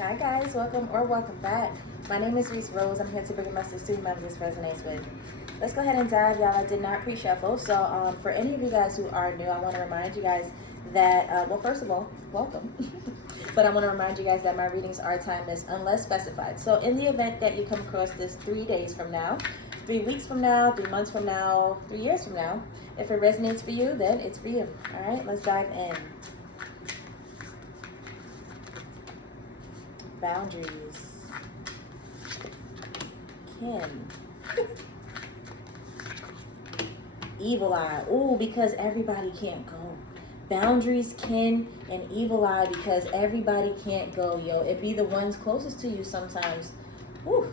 Hi guys, welcome back. My name is Rees Rose. I'm here to bring a message to whomever this resonates with. Let's go ahead and dive, y'all. I did not pre-shuffle, so for any of you guys who are new, I want to remind you guys that, well, first of all, welcome. But I want to remind you guys that my readings are timeless unless specified. So in the event that you come across this 3 days from now, 3 weeks from now, 3 months from now, 3 years from now, if it resonates for you, then it's for you. All right, let's dive in. Boundaries. Kin. Evil eye. Ooh, because everybody can't go. Boundaries, kin, and evil eye because everybody can't go, yo. It be the ones closest to you sometimes. Ooh.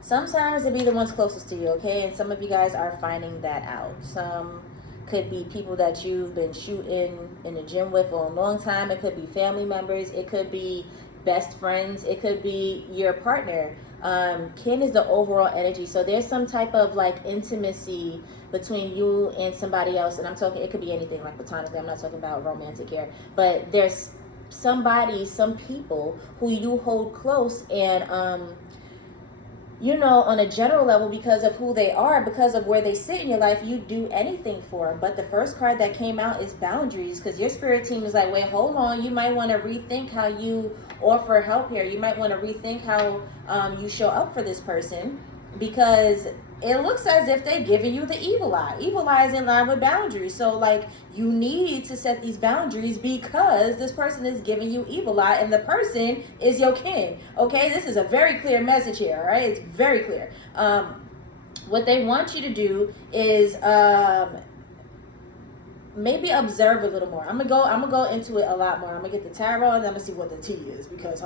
Sometimes it be the ones closest to you, okay? And some of you guys are finding that out. Some could be people that you've been shooting in the gym with for a long time. It could be family members. It could be best friends. It could be your partner. Kin is the overall energy. So there's some type of like intimacy between you and somebody else. And I'm talking, it could be anything like platonically. I'm not talking about romantic here. But there's somebody, some people who you hold close and, you know, on a general level, because of who they are, because of where they sit in your life, you do anything for them. But the first card that came out is boundaries, because your spirit team is like, wait, hold on. You might want to rethink how you offer help here. You might want to rethink how you show up for this person, because it looks as if they're giving you the evil eye. Evil eye is in line with boundaries. So like you need to set these boundaries because this person is giving you evil eye and the person is your kin. Okay, this is a very clear message here. All right, it's very clear. What they want you to do is maybe observe a little more. I'm gonna go into it a lot more. I'm gonna get the tarot and I'm gonna see what the tea is because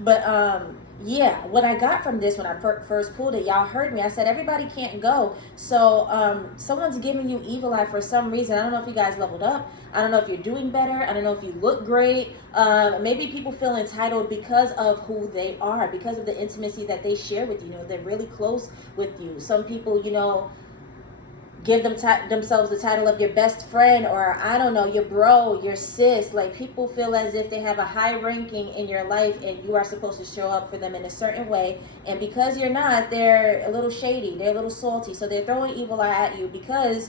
but yeah, what I got from this when I first pulled it, y'all heard me. I said everybody can't go. So someone's giving you evil eye for some reason. I don't know if you guys leveled up. I don't know if you're doing better. I don't know if you look great. Maybe people feel entitled because of who they are, because of the intimacy that they share with you. You know, they're really close with you. Some people, you know, give themselves the title of your best friend, or I don't know, your bro, your sis. Like people feel as if they have a high ranking in your life and you are supposed to show up for them in a certain way. And because you're not, they're a little shady, they're a little salty. So they're throwing evil eye at you because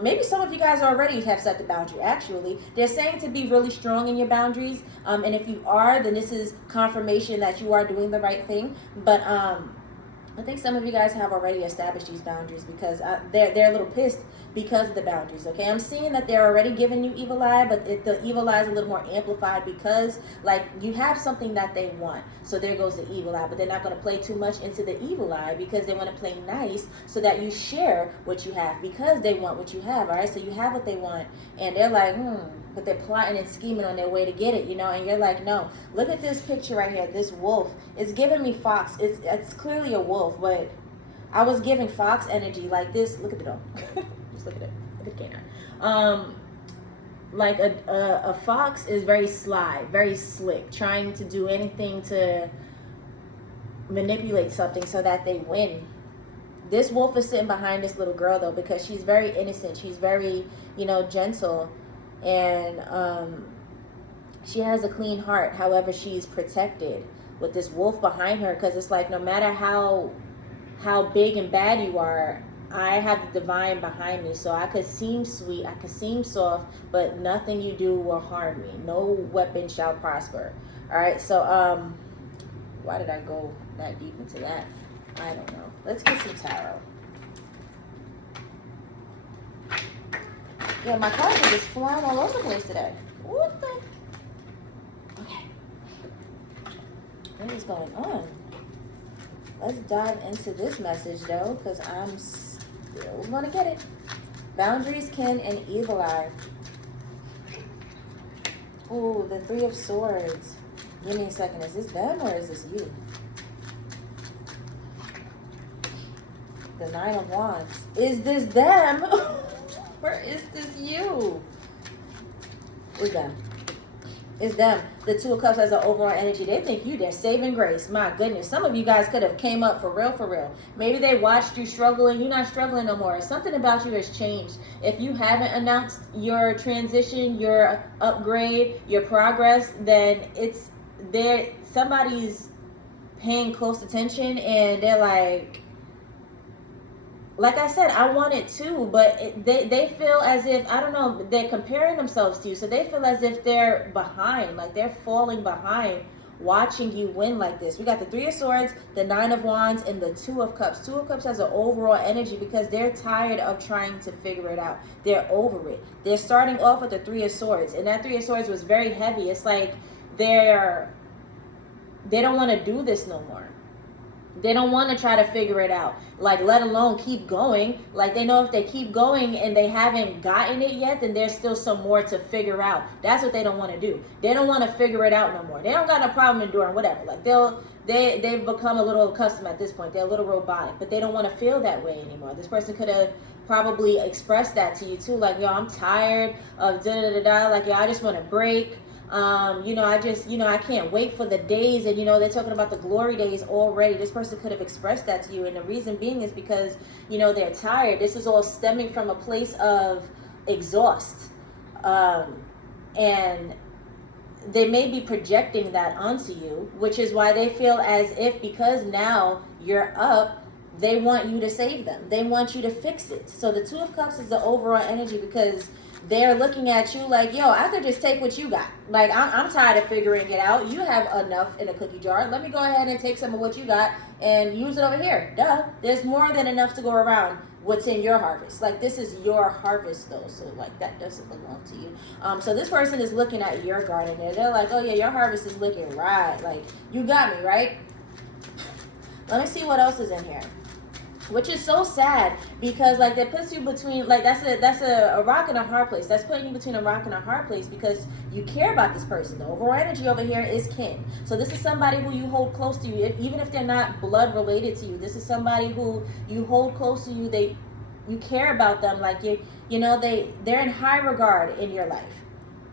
maybe some of you guys already have set the boundary. Actually, they're saying to be really strong in your boundaries. And if you are, then this is confirmation that you are doing the right thing. But I think some of you guys have already established these boundaries because they're a little pissed because of the boundaries, okay? I'm seeing that they're already giving you evil eye, but the evil eye is a little more amplified because, like, you have something that they want. So there goes the evil eye, but they're not going to play too much into the evil eye because they want to play nice so that you share what you have because they want what you have, all right? So you have what they want, and they're like, but they're plotting and scheming on their way to get it, you know? And you're like, no, look at this picture right here, this wolf. It's giving me fox. It's clearly a wolf, but I was giving fox energy like this. Look at the dog. Just look at it. Look at the canine. Like a fox is very sly, very slick, trying to do anything to manipulate something so that they win. This wolf is sitting behind this little girl though because she's very innocent. She's very, you know, gentle, and she has a clean heart. However, she's protected with this wolf behind her because it's like no matter how big and bad you are, I have the divine behind me. So I could seem sweet, I could seem soft, but nothing you do will harm me. No weapon shall prosper. All right, so why did I go that deep into that? I don't know. Let's get some tarot. Yeah, my cards are just flying all over the place today. What the? Okay. What is going on? Let's dive into this message though, because I'm still gonna get it. Boundaries, kin, and evil eye. Ooh, the Three of Swords. Give me a second. Is this them or is this you? The Nine of Wands. Is this them? Or is this you? It's them. It's them. The Two of Cups has an overall energy. They think you their saving grace. My goodness. Some of you guys could have came up for real, for real. Maybe they watched you struggle and you're not struggling no more. Something about you has changed. If you haven't announced your transition, your upgrade, your progress, then it's somebody's paying close attention, and they're like I said, I want it too, but they feel as if, I don't know, they're comparing themselves to you, so they feel as if they're behind, like they're falling behind watching you win like this. We got the Three of Swords, the Nine of Wands, and the Two of Cups. Two of Cups has an overall energy because they're tired of trying to figure it out. They're over it. They're starting off with the Three of Swords, and that Three of Swords was very heavy. It's like they don't want to do this no more. They don't want to try to figure it out, like, let alone keep going. Like, they know if they keep going and they haven't gotten it yet, then there's still some more to figure out. That's what they don't want to do. They don't want to figure it out no more. They don't got no problem enduring whatever. Like, they've become a little accustomed at this point. They're a little robotic, but they don't want to feel that way anymore. This person could have probably expressed that to you too. Like, yo, I'm tired of da-da-da-da. Like, yo, I just want to break. I can't wait for the days, and they're talking about the glory days already. This person could have expressed that to you, and the reason being is because they're tired. This is all stemming from a place of exhaust, and they may be projecting that onto you, which is why they feel as if, because now you're up, they want you to save them. They want you to fix it. So the Two of Cups is the overall energy, because they're looking at you like, yo, I could just take what you got. Like, I'm tired of figuring it out. You have enough in a cookie jar. Let me go ahead and take some of what you got and use it over here. Duh. There's more than enough to go around what's in your harvest. Like, this is your harvest, though. So, like, that doesn't belong to you. So this person is looking at your garden there. They're like, oh, yeah, your harvest is looking right. Like, you got me, right? Let me see what else is in here. Which is so sad, because like that puts you between, like, that's a rock and a hard place. That's putting you between a rock and a hard place, because you care about this person. The overall energy over here is kin. So this is somebody who you hold close to you, even if they're not blood related to you. This is somebody who you hold close to you. You care about them, like they're in high regard in your life.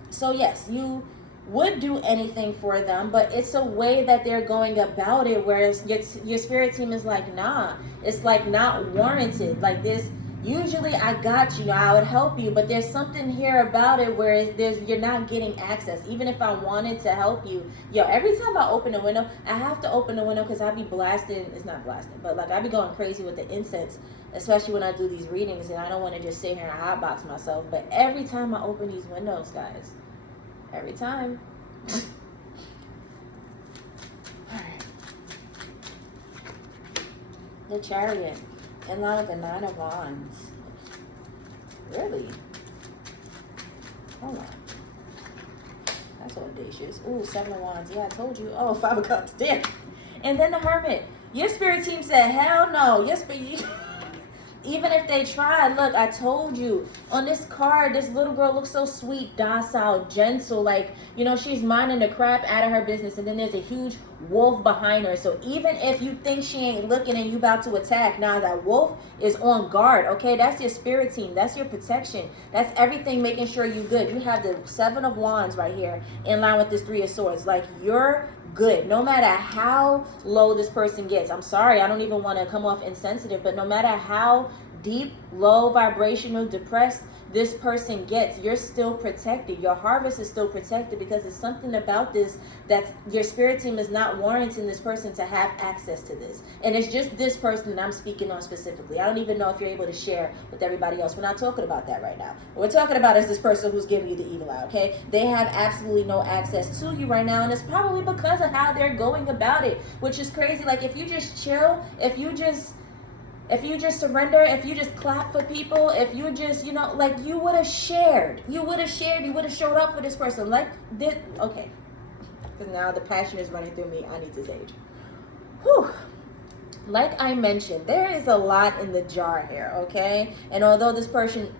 So yes, you would do anything for them, but it's a way that they're going about it, whereas your spirit team is like, nah, it's like not warranted. Like, this, usually I got you, I would help you, but there's something here about it where you're not getting access. Even if I wanted to help you, every time I open the window, I have to open the window because I be blasting, it's not blasting, but like I be going crazy with the incense, especially when I do these readings, and I don't want to just sit here and hotbox myself. But every time I open these windows, guys, every time. Alright. The Chariot, in line with the Nine of Wands. Really? Hold on. That's audacious. Ooh, Seven of Wands. Yeah, I told you. Oh, Five of Cups. Damn. And then the Hermit. Your spirit team said, hell no. Your spirit... Even if they tried, look, I told you. On this card, this little girl looks so sweet, docile, gentle. Like, she's minding the crap out of her business. And then there's a huge wolf behind her. So even if you think she ain't looking and you about to attack, now that wolf is on guard, okay? That's your spirit team. That's your protection. That's everything making sure you're good. You have the Seven of Wands right here in line with this Three of Swords. Like, you're good, no matter how low this person gets. I'm sorry, I don't even want to come off insensitive, but no matter how deep, low, vibrational, depressed this person gets, you're still protected. Your harvest is still protected, because it's something about this that your spirit team is not warranting this person to have access to this. And it's just this person that I'm speaking on specifically. I don't even know if you're able to share with everybody else. We're not talking about that right now. What we're talking about is this person who's giving you the evil eye, okay? They have absolutely no access to you right now, and it's probably because of how they're going about it, which is crazy. Like, if you just chill, if you just surrender, if you just clap for people, if you just, like, you would have shared. You would have showed up for this person. Like, okay. Because now the passion is running through me. I need to sage. Whew. Like I mentioned, there is a lot in the jar here, okay? And although this person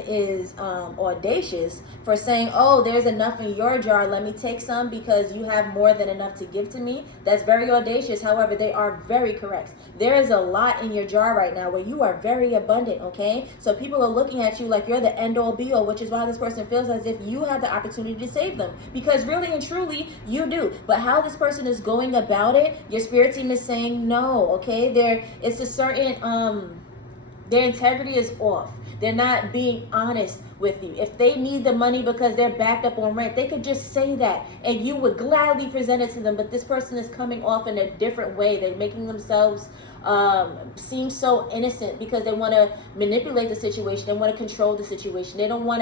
is audacious for saying, oh, there's enough in your jar, let me take some because you have more than enough to give to me, that's very audacious. However, they are very correct. There is a lot in your jar right now where you are very abundant, okay? So people are looking at you like you're the end-all be-all, which is why this person feels as if you have the opportunity to save them, because really and truly you do. But how this person is going about it, your spirit team is saying no, okay? It's a certain their integrity is off. They're not being honest with you. If they need the money because they're backed up on rent, they could just say that and you would gladly present it to them. But this person is coming off in a different way. They're making themselves seem so innocent because they want to manipulate the situation. They want to control the situation. They don't want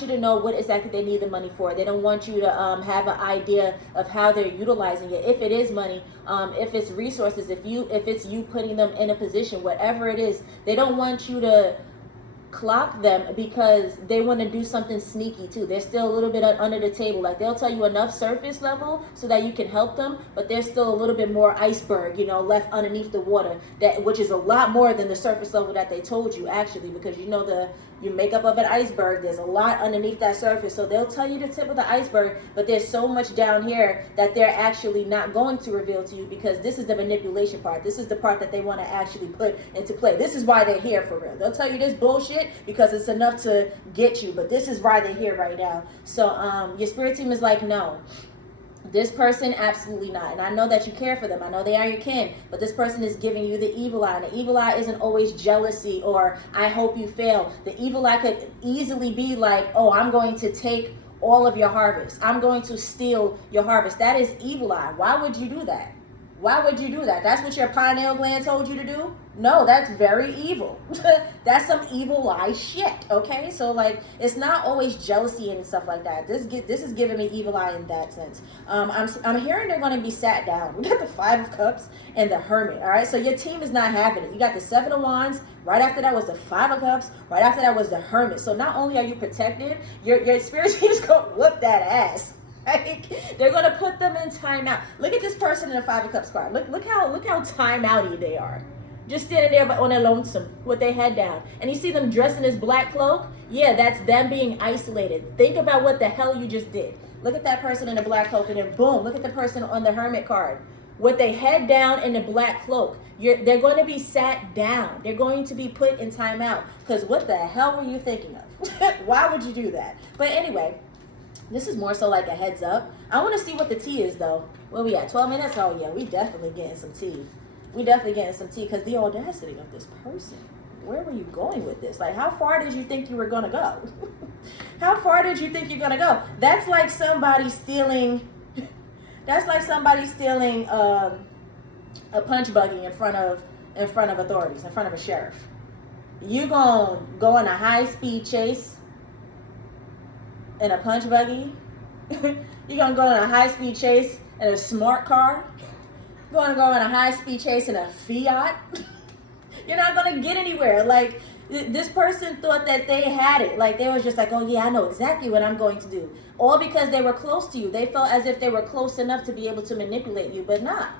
you to know what exactly they need the money for. They don't want you to have an idea of how they're utilizing it. If it is money, if it's resources, if it's you putting them in a position, whatever it is, they don't want you to clock them because they want to do something sneaky too. They're still a little bit under the table. Like, they'll tell you enough surface level so that you can help them, but there's still a little bit more iceberg, left underneath the water, which is a lot more than the surface level that they told you, actually, because your makeup of an iceberg, there's a lot underneath that surface. So they'll tell you the tip of the iceberg, but there's so much down here that they're actually not going to reveal to you, because this is the manipulation part. This is the part that they want to actually put into play. This is why they're here for real. They'll tell you this bullshit because it's enough to get you, but this is why they're here right now. So your spirit team is like, no, this person, absolutely not. And I know that you care for them. I know they are your kin, but this person is giving you the evil eye. And the evil eye isn't always jealousy or I hope you fail. The evil eye could easily be like, oh, I'm going to take all of your harvest. I'm going to steal your harvest. That is evil eye. Why would you do that? Why would you do that? That's what your pineal gland told you to do? No, that's very evil. That's some evil eye shit, okay? So, like, it's not always jealousy and stuff like that. This is giving me evil eye in that sense. I'm hearing they're going to be sat down. We got the Five of Cups and the Hermit, all right? So your team is not having it. You got the Seven of Wands. Right after that was the Five of Cups. Right after that was the Hermit. So not only are you protected, your spirit team is going to whoop that ass. Like, they're gonna put them in timeout. Look at this person in the Five of Cups card. Look how timeouty they are. Just standing there on their lonesome with their head down. And you see them dressed in this black cloak? Yeah, that's them being isolated. Think about what the hell you just did. Look at that person in the black cloak, and then boom, look at the person on the Hermit card with their head down in the black cloak. They're going to be sat down. They're going to be put in timeout. Because what the hell were you thinking of? Why would you do that? But anyway, this is more so like a heads up. I want to see what the tea is, though. Where we at? 12 minutes? Oh, yeah, we definitely getting some tea. We definitely getting some tea, because the audacity of this person. Where were you going with this? Like, how far did you think you were going to go? How far did you think you're going to go? That's like somebody stealing... That's like somebody stealing a punch buggy in front of authorities, in front of a sheriff. You gonna go on a high-speed chase in a punch buggy? You're gonna go on a high-speed chase in a smart car? You're gonna go on a high-speed chase in a Fiat? You're not gonna get anywhere. Like, this person thought that they had it. Like, they was just like, oh yeah, I know exactly what I'm going to do. All because they were close to you. They felt as if they were close enough to be able to manipulate you, but not.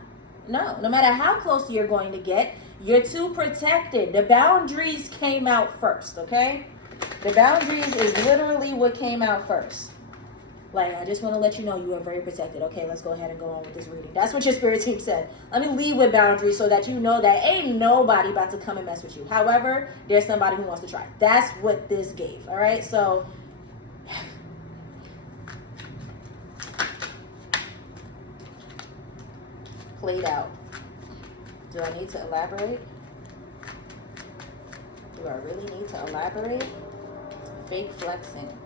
No matter how close you're going to get, you're too protected. The boundaries came out first, okay? The boundaries is literally what came out first. Like, I just want to let you know you are very protected. Okay, let's go ahead and go on with this reading. That's what your spirit team said. Let me leave with boundaries so that you know that ain't nobody about to come and mess with you. However, there's somebody who wants to try. That's what this gave, all right? So, played out. Do I need to elaborate? Do I really need to elaborate? Fake flexing.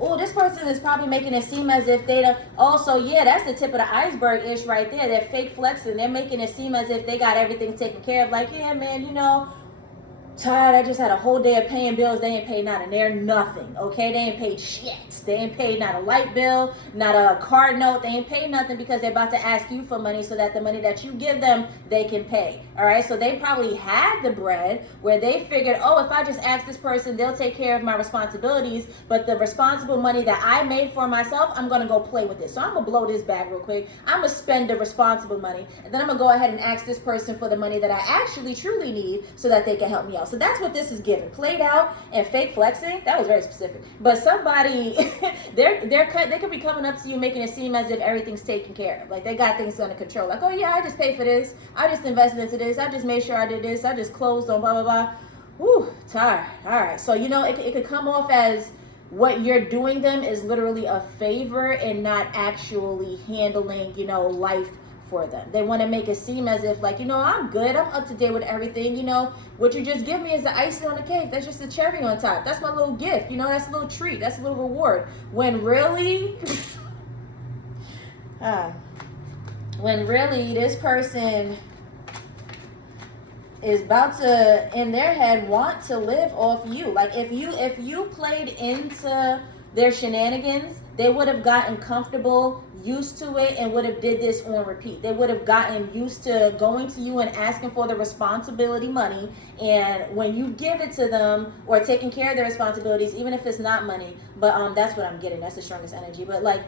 Oh, this person is probably making it seem as if they don't. Also, yeah, that's the tip of the iceberg-ish right there. They're fake flexing. They're making it seem as if they got everything taken care of. Like, yeah, man, tired. I just had a whole day of paying bills. They ain't paid nothing. They're nothing. Okay, they ain't paid shit. They ain't paid not a light bill, not a card note. They ain't paid nothing because they're about to ask you for money so that the money that you give them, they can pay. All right, so they probably had the bread where they figured, oh, if I just ask this person, they'll take care of my responsibilities. But the responsible money that I made for myself, I'm gonna go play with it. So I'm gonna blow this bag real quick. I'm gonna spend the responsible money, and then I'm gonna go ahead and ask this person for the money that I actually truly need so that they can help me out. So that's what this is giving. Played out and fake flexing. That was very specific. But somebody, they could be coming up to you making it seem as if everything's taken care of. Like, they got things under control. Like, oh yeah, I just paid for this. I just invested into this. I just made sure I did this. I just closed on blah, blah, blah. Woo, tired. All right. So, it could come off as what you're doing them is literally a favor and not actually handling, life for them. They want to make it seem as if like, I'm good, I'm up to date with everything. What you just give me is the icing on the cake. That's just the cherry on top. That's my little gift. That's a little treat. That's a little reward. When really, this person is about to, in their head, want to live off you. Like if you played into their shenanigans, they would have gotten comfortable, used to it, and would have did this on repeat. They would have gotten used to going to you and asking for the responsibility money, and when you give it to them or taking care of their responsibilities, even if it's not money, but that's what I'm getting. That's the strongest energy. But like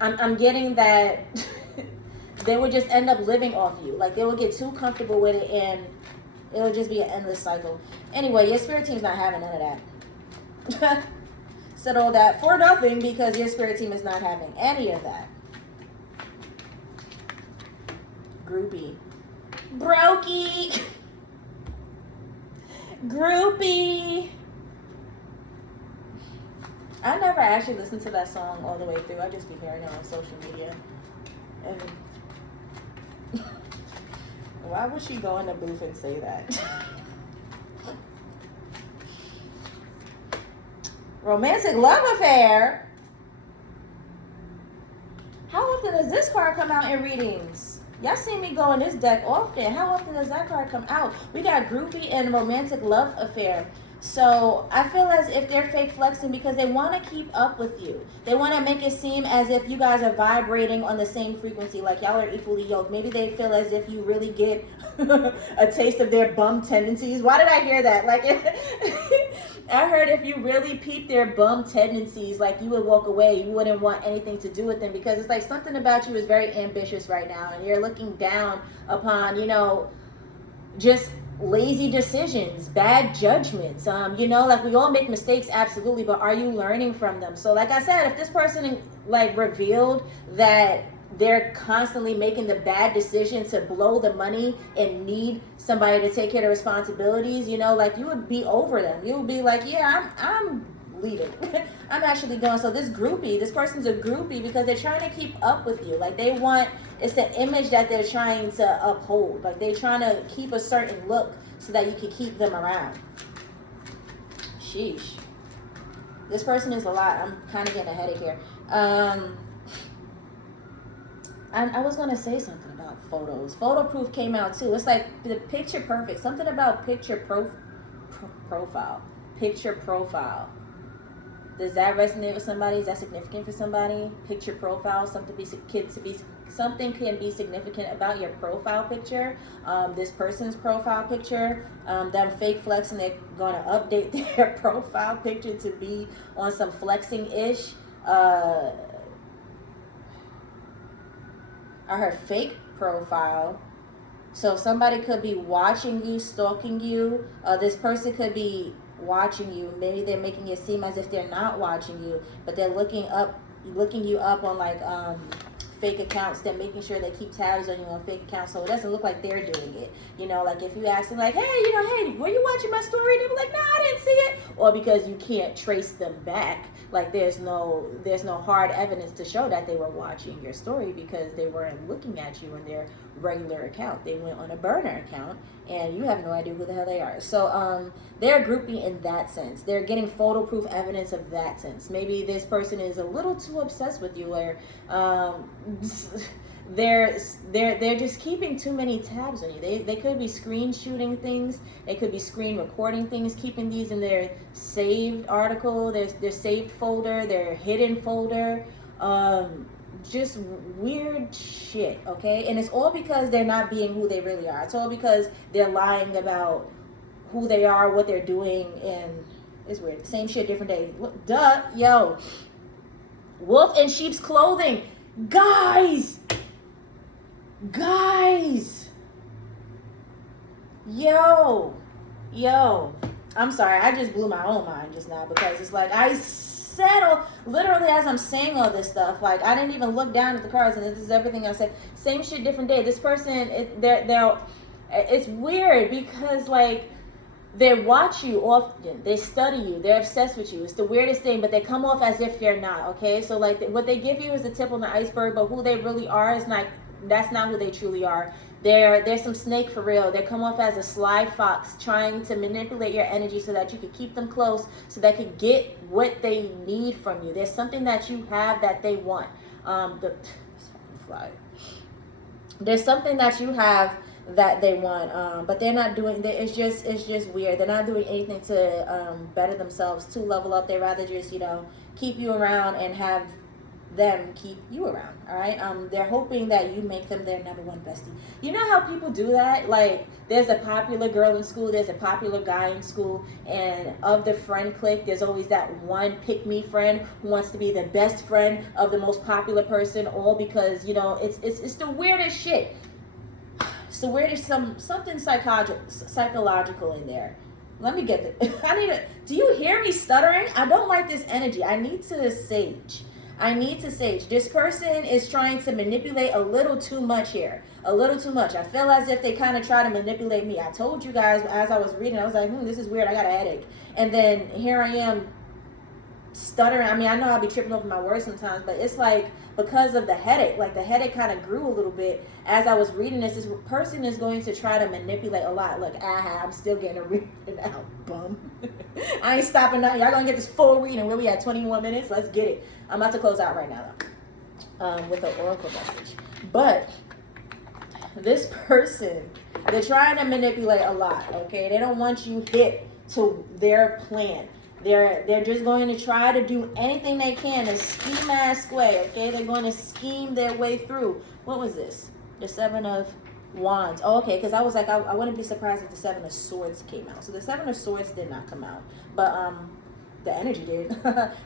I'm getting that they would just end up living off you. Like they would get too comfortable with it, and it'll just be an endless cycle. Anyway, your spirit team's not having none of that. Said all that for nothing, because your spirit team is not having any of that. Groupie. Brokey. Groupie. I never actually listened to that song all the way through. I just be hearing it on social media. And why would she go in the booth and say that? Romantic love affair? How often does this card come out in readings? Y'all see me go in this deck often. How often does that card come out? We got groupie and romantic love affair. So I feel as if they're fake flexing because they want to keep up with you. They want to make it seem as if you guys are vibrating on the same frequency, like y'all are equally yoked. Maybe they feel as if you really get a taste of their bum tendencies. Why did I hear that? Like, I heard if you really peep their bum tendencies, like you would walk away. You wouldn't want anything to do with them because it's like something about you is very ambitious right now, and you're looking down upon, just lazy decisions, bad judgments. Like we all make mistakes, absolutely, but are you learning from them? So like I said, if this person like revealed that they're constantly making the bad decision to blow the money and need somebody to take care of the responsibilities, like you would be over them. You would be like, yeah, I'm leaving. I'm actually going. So this person's a groupie because they're trying to keep up with you. Like it's the image that they're trying to uphold. Like they're trying to keep a certain look so that you can keep them around. Sheesh. This person is a lot. I'm kind of getting a headache here. I was going to say something about photos. Photo proof came out too. It's like the picture perfect. Something about picture profile. Picture profile. Does that resonate with somebody? Is that significant for somebody? Picture profile, something can be significant about your profile picture. This person's profile picture, them fake flexing, they're going to update their profile picture to be on some flexing-ish. I heard fake profile. So somebody could be watching you, stalking you. This person could be watching you. Maybe they're making it seem as if they're not watching you, but they're looking you up on like fake accounts. They're making sure they keep tabs on you on fake accounts, so it doesn't look like they're doing it. Like if you ask them like, hey, hey, were you watching my story? They'll be like, no, I didn't see it. Or because you can't trace them back. Like there's no hard evidence to show that they were watching your story because they weren't looking at you in their regular account. They went on a burner account and you have no idea who the hell they are. So they're a groupie in that sense. They're getting photo proof evidence of that sense. Maybe this person is a little too obsessed with you, or they're just keeping too many tabs on you. They could be screen shooting things. They could be screen recording things, keeping these in their saved article, their saved folder, their hidden folder. Just weird shit, okay? And it's all because they're not being who they really are. It's all because they're lying about who they are, what they're doing, and it's weird. Same shit, different day. Duh, yo. Wolf in sheep's clothing. Guys. Yo. I'm sorry, I just blew my own mind just now because it's like I said, literally as I'm saying all this stuff, like I didn't even look down at the cards and this is everything I said. Same shit, different day. This person, it's weird because like they watch you often, they study you, they're obsessed with you. It's the weirdest thing, but they come off as if you're not, okay? So like what they give you is the tip on the iceberg, but who they really are is That's not who they truly are. They're some snake for real. They come off as a sly fox trying to manipulate your energy so that you can keep them close, so they can get what they need from you. There's something that you have that they want. There's something that you have that they want, but they're not doing. It's just weird. They're not doing anything to better themselves, to level up. They rather just keep you around and have them keep you around. All right. They're hoping that you make them their number one bestie. You know how people do that? Like, there's a popular girl in school, there's a popular guy in school, and of the friend clique, there's always that one pick-me friend who wants to be the best friend of the most popular person, all because it's the weirdest shit. So there's something psychological in there. Let me get it. Do you hear me stuttering? I don't like this energy. I need to sage. This person is trying to manipulate a little too much here. A little too much. I feel as if they kind of try to manipulate me. I told you guys as I was reading, I was like, this is weird. I got a headache. And then here I am stuttering. I mean, I know I'll be tripping over my words sometimes, but it's like because of the headache. Like, the headache kind of grew a little bit as I was reading this. This person is going to try to manipulate a lot. Look, I'm still getting a reading out, bum. I ain't stopping now. Y'all gonna get this full reading. Where we at? 21 minutes. Let's get it. I'm about to close out right now, though, with an oracle message. But this person, they're trying to manipulate a lot. Okay, they don't want you hip to their plan. They're just going to try to do anything they can to scheme-ass way, okay? They're going to scheme their way through. What was this? The Seven of Wands. Oh, okay, because I was like, I wouldn't be surprised if the Seven of Swords came out. So the Seven of Swords did not come out. But the energy did.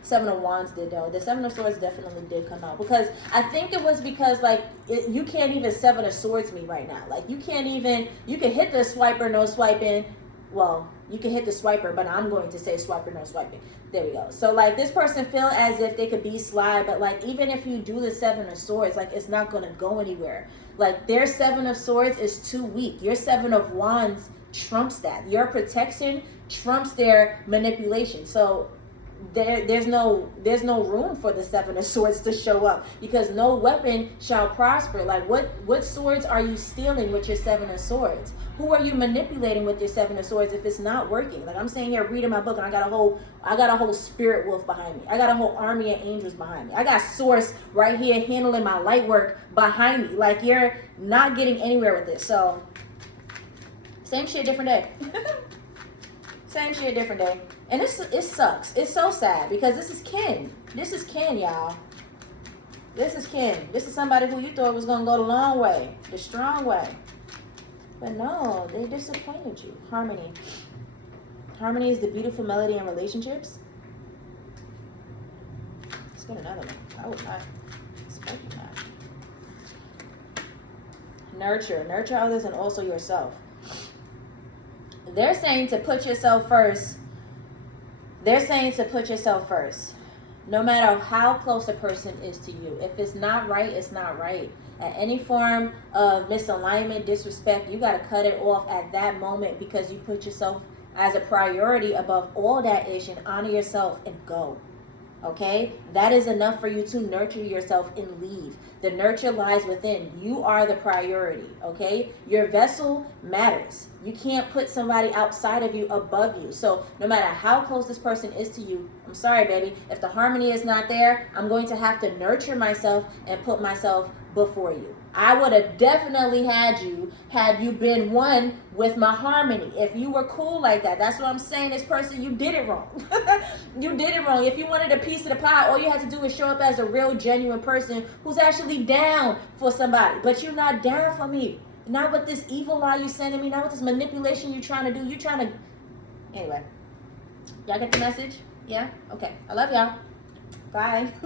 Seven of Wands did, though. The Seven of Swords definitely did come out. Because I think it was because, like, you can't even Seven of Swords me right now. Like, you can hit the swiper, no swiping. Well, you can hit the swiper, but I'm going to say swiper, no swiping. There we go. So, like, this person feel as if they could be sly, but, like, even if you do the Seven of Swords, like, it's not going to go anywhere. Like, their Seven of Swords is too weak. Your Seven of Wands trumps that. Your protection trumps their manipulation. So there's no room for the Seven of Swords to show up, because no weapon shall prosper. Like, what swords are you stealing with your Seven of Swords? Who are you manipulating with your Seven of Swords if it's not working? Like, I'm saying here reading my book, and I got a whole spirit wolf behind me. I got a whole army of angels behind me. I got Source right here handling my light work behind me. Like, you're not getting anywhere with this. So same shit, different day. Same shit, different day. And it sucks. It's so sad, because this is kin. This is kin, y'all. This is kin. This is somebody who you thought was going to go the long way, the strong way. But no, they disappointed you. Harmony. Harmony is the beautiful melody in relationships. Let's get another one. I was not expecting that. Nurture. Nurture others and also yourself. They're saying to put yourself first. They're saying to put yourself first. No matter how close a person is to you. If it's not right, it's not right. At any form of misalignment, disrespect, you got to cut it off at that moment, because you put yourself as a priority above all that ish, and honor yourself and go. Okay? That is enough for you to nurture yourself and leave. The nurture lies within. You are the priority. Okay? Your vessel matters. You can't put somebody outside of you above you. So no matter how close this person is to you, I'm sorry, baby. If the harmony is not there, I'm going to have to nurture myself and put myself before you. I would have definitely had you been one with my harmony. If you were cool like that. That's what I'm saying. This person, you did it wrong. You did it wrong. If you wanted a piece of the pie, all you had to do is show up as a real, genuine person who's actually down for somebody. But you're not down for me. Not with this evil lie you sending me. Not with this manipulation you're trying to do. You're trying to... Anyway. Y'all get the message? Yeah? Okay. I love y'all. Bye.